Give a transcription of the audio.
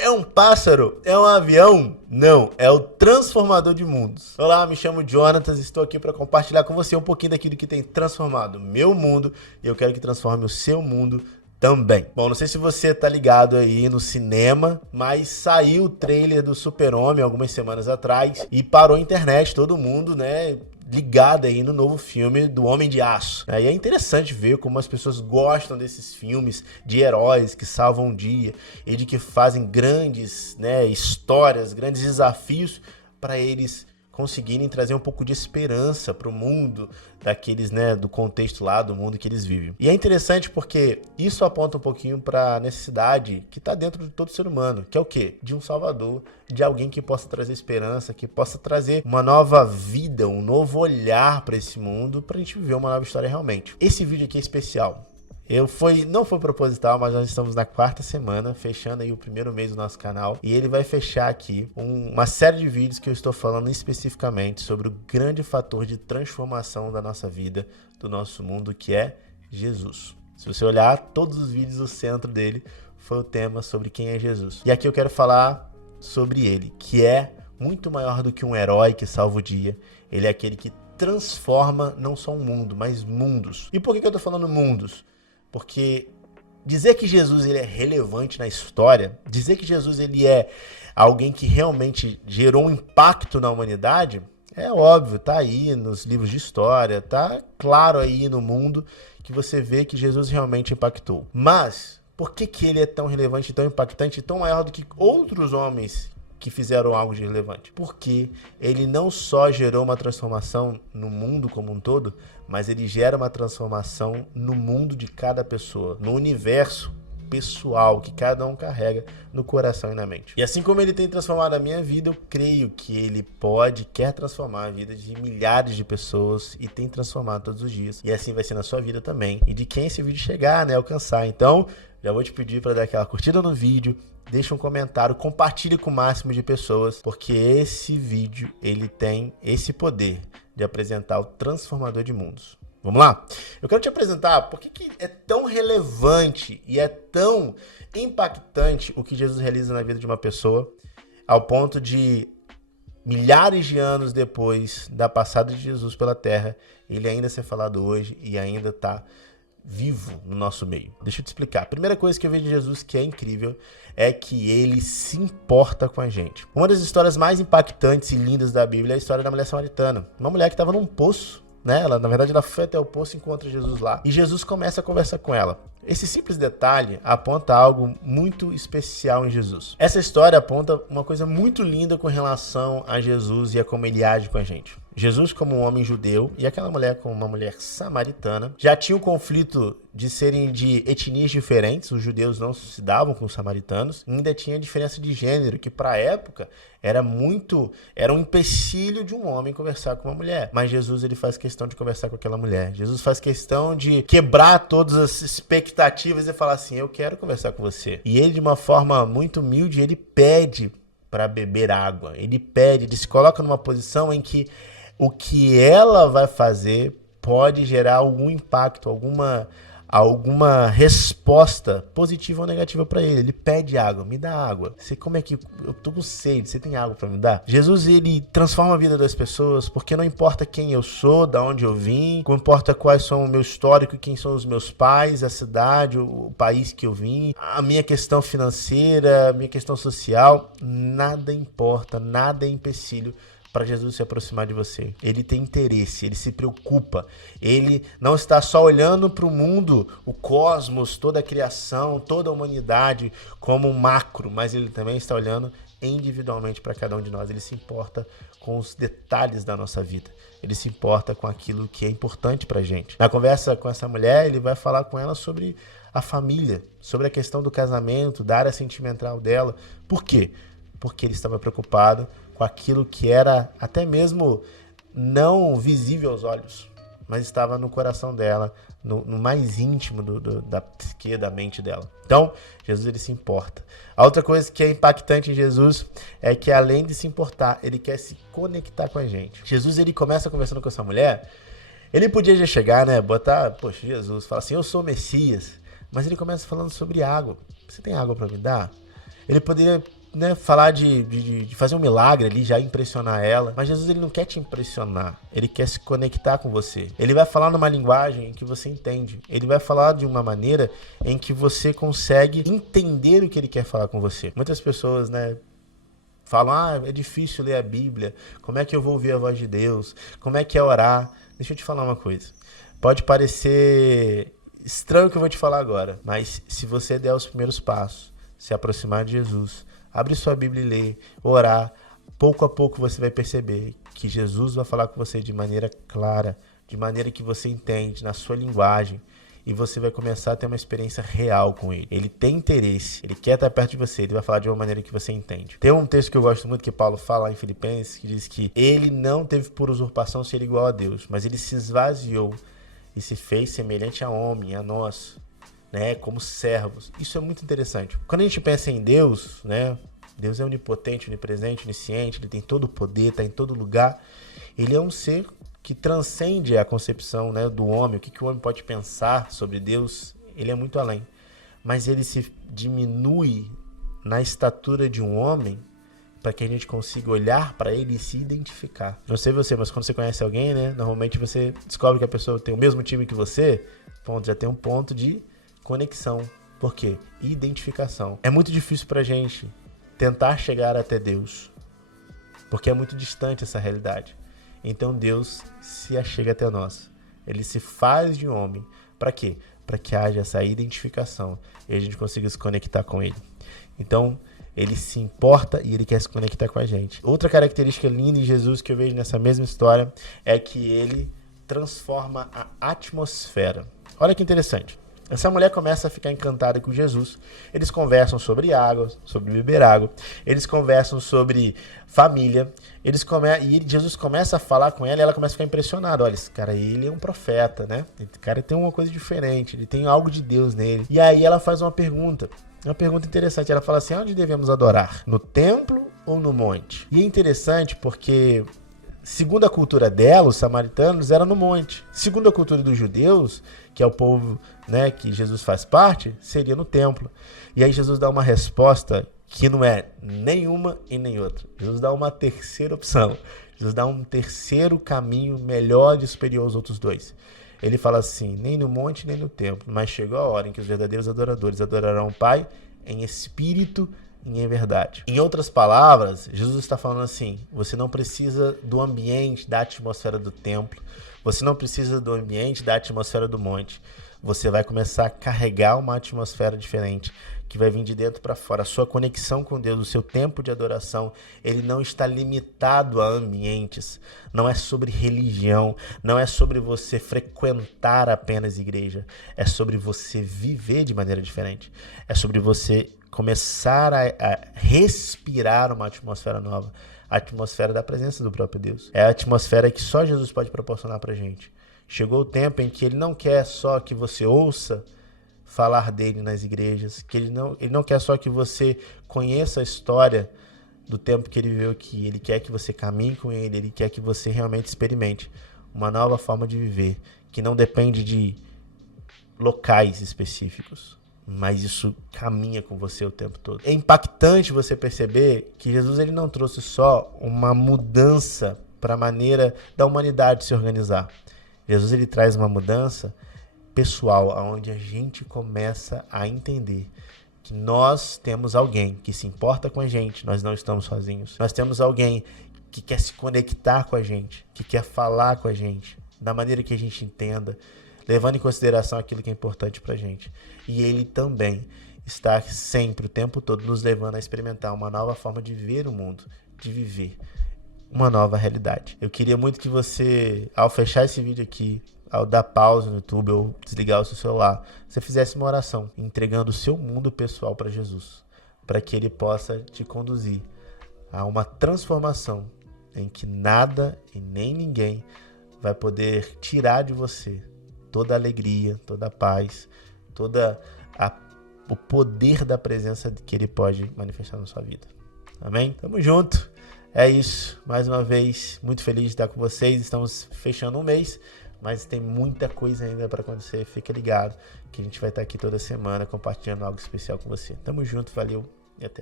É um pássaro? É um avião? Não, é o transformador de mundos. Olá, me chamo Jonatas e estou aqui para compartilhar com você um pouquinho daquilo que tem transformado o meu mundo e eu quero que transforme o seu mundo também. Bom, não sei se você tá ligado aí no cinema, mas saiu o trailer do Super-Homem algumas semanas atrás e parou a internet, todo mundo, né, ligado aí no novo filme do Homem de Aço. Aí é interessante ver como as pessoas gostam desses filmes de heróis que salvam o dia e de que fazem grandes, né, histórias, grandes desafios para eles conseguirem trazer um pouco de esperança para o mundo daqueles, né, do contexto lá do mundo que eles vivem. E é interessante porque isso aponta um pouquinho para a necessidade que está dentro de todo ser humano, que é o quê? De um salvador, de alguém que possa trazer esperança, que possa trazer uma nova vida, um novo olhar para esse mundo, para a gente viver uma nova história realmente. Esse vídeo aqui é especial. Não foi proposital, mas nós estamos na 4ª semana, fechando aí o primeiro mês do nosso canal. E ele vai fechar aqui uma série de vídeos que eu estou falando especificamente sobre o grande fator de transformação da nossa vida, do nosso mundo, que é Jesus. Se você olhar todos os vídeos, o centro dele foi o tema sobre quem é Jesus. E aqui eu quero falar sobre ele, que é muito maior do que um herói que salva o dia. Ele é aquele que transforma não só um mundo, mas mundos. E por que eu estou falando mundos? Porque dizer que Jesus ele é relevante na história, dizer que Jesus ele é alguém que realmente gerou um impacto na humanidade, é óbvio, tá aí nos livros de história, tá claro aí no mundo que você vê que Jesus realmente impactou. Mas por que ele é tão relevante, tão impactante, tão maior do que outros homens que fizeram algo de relevante? Porque ele não só gerou uma transformação no mundo como um todo, mas ele gera uma transformação no mundo de cada pessoa, no universo pessoal que cada um carrega no coração e na mente. E assim como ele tem transformado a minha vida, eu creio que ele quer transformar a vida de milhares de pessoas e tem transformado todos os dias. E assim vai ser na sua vida também e de quem esse vídeo chegar, né, alcançar. Então, já vou te pedir para dar aquela curtida no vídeo, deixa um comentário, compartilhe com o máximo de pessoas, porque esse vídeo ele tem esse poder de apresentar o transformador de mundos. Vamos lá? Eu quero te apresentar por que é tão relevante e é tão impactante o que Jesus realiza na vida de uma pessoa, ao ponto de milhares de anos depois da passada de Jesus pela Terra, ele ainda ser falado hoje e ainda está vivo no nosso meio. Deixa eu te explicar. A primeira coisa que eu vejo de Jesus que é incrível é que ele se importa com a gente. Uma das histórias mais impactantes e lindas da Bíblia é a história da mulher samaritana. Uma mulher que estava num poço, né? Na verdade, ela foi até o poço e encontra Jesus lá. E Jesus começa a conversar com ela. Esse simples detalhe aponta algo muito especial em Jesus. Essa história aponta uma coisa muito linda com relação a Jesus e a como ele age com a gente. Jesus como um homem judeu e aquela mulher como uma mulher samaritana já tinha o conflito de serem de etnias diferentes, os judeus não se davam com os samaritanos, ainda tinha diferença de gênero, que para a época era um empecilho de um homem conversar com uma mulher. Mas Jesus ele faz questão de conversar com aquela mulher. Jesus faz questão de quebrar todas as expectativas e falar assim, eu quero conversar com você. E ele de uma forma muito humilde, ele pede para beber água. Ele se coloca numa posição em que o que ela vai fazer pode gerar algum impacto, alguma resposta positiva ou negativa para ele. Ele pede água, me dá água. Como é que eu tô com sede, você tem água para me dar? Jesus ele transforma a vida das pessoas, porque não importa quem eu sou, da onde eu vim, não importa quais são o meu histórico, quem são os meus pais, a cidade, o país que eu vim, a minha questão financeira, a minha questão social, nada importa, nada é empecilho para Jesus se aproximar de você. Ele tem interesse, ele se preocupa, ele não está só olhando para o mundo, o cosmos, toda a criação, toda a humanidade como um macro, mas ele também está olhando individualmente para cada um de nós. Ele se importa com os detalhes da nossa vida, ele se importa com aquilo que é importante para a gente. Na conversa com essa mulher, ele vai falar com ela sobre a família, sobre a questão do casamento, da área sentimental dela. Por quê? Porque ele estava preocupado com aquilo que era até mesmo não visível aos olhos, mas estava no coração dela, no mais íntimo da psique, da mente dela. Então, Jesus ele se importa. A outra coisa que é impactante em Jesus é que além de se importar, ele quer se conectar com a gente. Jesus ele começa conversando com essa mulher, ele podia já chegar, né, botar, poxa, Jesus, fala assim, eu sou o Messias, mas ele começa falando sobre água. Você tem água para me dar? Ele poderia, né, falar de fazer um milagre ali, já impressionar ela. Mas Jesus, ele não quer te impressionar. Ele quer se conectar com você. Ele vai falar numa linguagem que você entende. Ele vai falar de uma maneira em que você consegue entender o que ele quer falar com você. Muitas pessoas, né, falam, é difícil ler a Bíblia. Como é que eu vou ouvir a voz de Deus? Como é que é orar? Deixa eu te falar uma coisa. Pode parecer estranho o que eu vou te falar agora, mas se você der os primeiros passos, se aproximar de Jesus, abrir sua Bíblia e ler, orar, pouco a pouco você vai perceber que Jesus vai falar com você de maneira clara, de maneira que você entende, na sua linguagem, e você vai começar a ter uma experiência real com ele. Ele tem interesse, ele quer estar perto de você, ele vai falar de uma maneira que você entende. Tem um texto que eu gosto muito que Paulo fala lá em Filipenses, que diz que ele não teve por usurpação ser igual a Deus, mas ele se esvaziou e se fez semelhante a homem, a nós, né, como servos. Isso é muito interessante. Quando a gente pensa em Deus, né, Deus é onipotente, onipresente, onisciente, ele tem todo o poder, está em todo lugar. Ele é um ser que transcende a concepção, né, do homem, o que o homem pode pensar sobre Deus, ele é muito além. Mas ele se diminui na estatura de um homem para que a gente consiga olhar para ele e se identificar. Não sei você, mas quando você conhece alguém, né, normalmente você descobre que a pessoa tem o mesmo time que você, ponto, já tem um ponto de conexão. Por quê? Identificação. É muito difícil para a gente tentar chegar até Deus, porque é muito distante essa realidade. Então Deus se achega até nós. Ele se faz de homem. Para quê? Para que haja essa identificação e a gente consiga se conectar com ele. Então, ele se importa e ele quer se conectar com a gente. Outra característica linda em Jesus que eu vejo nessa mesma história é que ele transforma a atmosfera. Olha que interessante. Essa mulher começa a ficar encantada com Jesus. Eles conversam sobre água, sobre beber água. Eles conversam sobre família. E Jesus começa a falar com ela e ela começa a ficar impressionada. Olha, esse cara, ele é um profeta, né? Esse cara tem uma coisa diferente, ele tem algo de Deus nele. E aí ela faz uma pergunta interessante. Ela fala assim, onde devemos adorar? No templo ou no monte? E é interessante porque, segundo a cultura dela, os samaritanos, era no monte. Segundo a cultura dos judeus, que é o povo, né, que Jesus faz parte, seria no templo. E aí Jesus dá uma resposta que não é nenhuma e nem outra. Jesus dá uma terceira opção. Jesus dá um terceiro caminho melhor e superior aos outros dois. Ele fala assim, nem no monte nem no templo, mas chegou a hora em que os verdadeiros adoradores adorarão o Pai em espírito e em verdade. Em outras palavras, Jesus está falando assim, você não precisa do ambiente, da atmosfera do templo, você não precisa do ambiente, da atmosfera do monte. Você vai começar a carregar uma atmosfera diferente, que vai vir de dentro para fora. A sua conexão com Deus, o seu tempo de adoração, ele não está limitado a ambientes. Não é sobre religião, não é sobre você frequentar apenas igreja. É sobre você viver de maneira diferente. É sobre você começar a respirar uma atmosfera nova. A atmosfera da presença do próprio Deus. É a atmosfera que só Jesus pode proporcionar para a gente. Chegou o tempo em que ele não quer só que você ouça falar dele nas igrejas, que ele não quer só que você conheça a história do tempo que ele viveu aqui. Ele quer que você caminhe com ele, ele quer que você realmente experimente uma nova forma de viver, que não depende de locais específicos, mas isso caminha com você o tempo todo. É impactante você perceber que Jesus ele não trouxe só uma mudança para a maneira da humanidade se organizar. Jesus ele traz uma mudança pessoal, onde a gente começa a entender que nós temos alguém que se importa com a gente, nós não estamos sozinhos. Nós temos alguém que quer se conectar com a gente, que quer falar com a gente, da maneira que a gente entenda, levando em consideração aquilo que é importante pra gente. E ele também está sempre, o tempo todo, nos levando a experimentar uma nova forma de ver o mundo, de viver uma nova realidade. Eu queria muito que você, ao fechar esse vídeo aqui, ao dar pausa no YouTube ou desligar o seu celular, você fizesse uma oração, entregando o seu mundo pessoal para Jesus, para que ele possa te conduzir a uma transformação em que nada e nem ninguém vai poder tirar de você toda a alegria, toda a paz, o poder da presença que ele pode manifestar na sua vida. Amém? Tamo junto. É isso. Mais uma vez, muito feliz de estar com vocês. Estamos fechando um mês, mas tem muita coisa ainda para acontecer. Fica ligado que a gente vai estar aqui toda semana compartilhando algo especial com você. Tamo junto, valeu e até.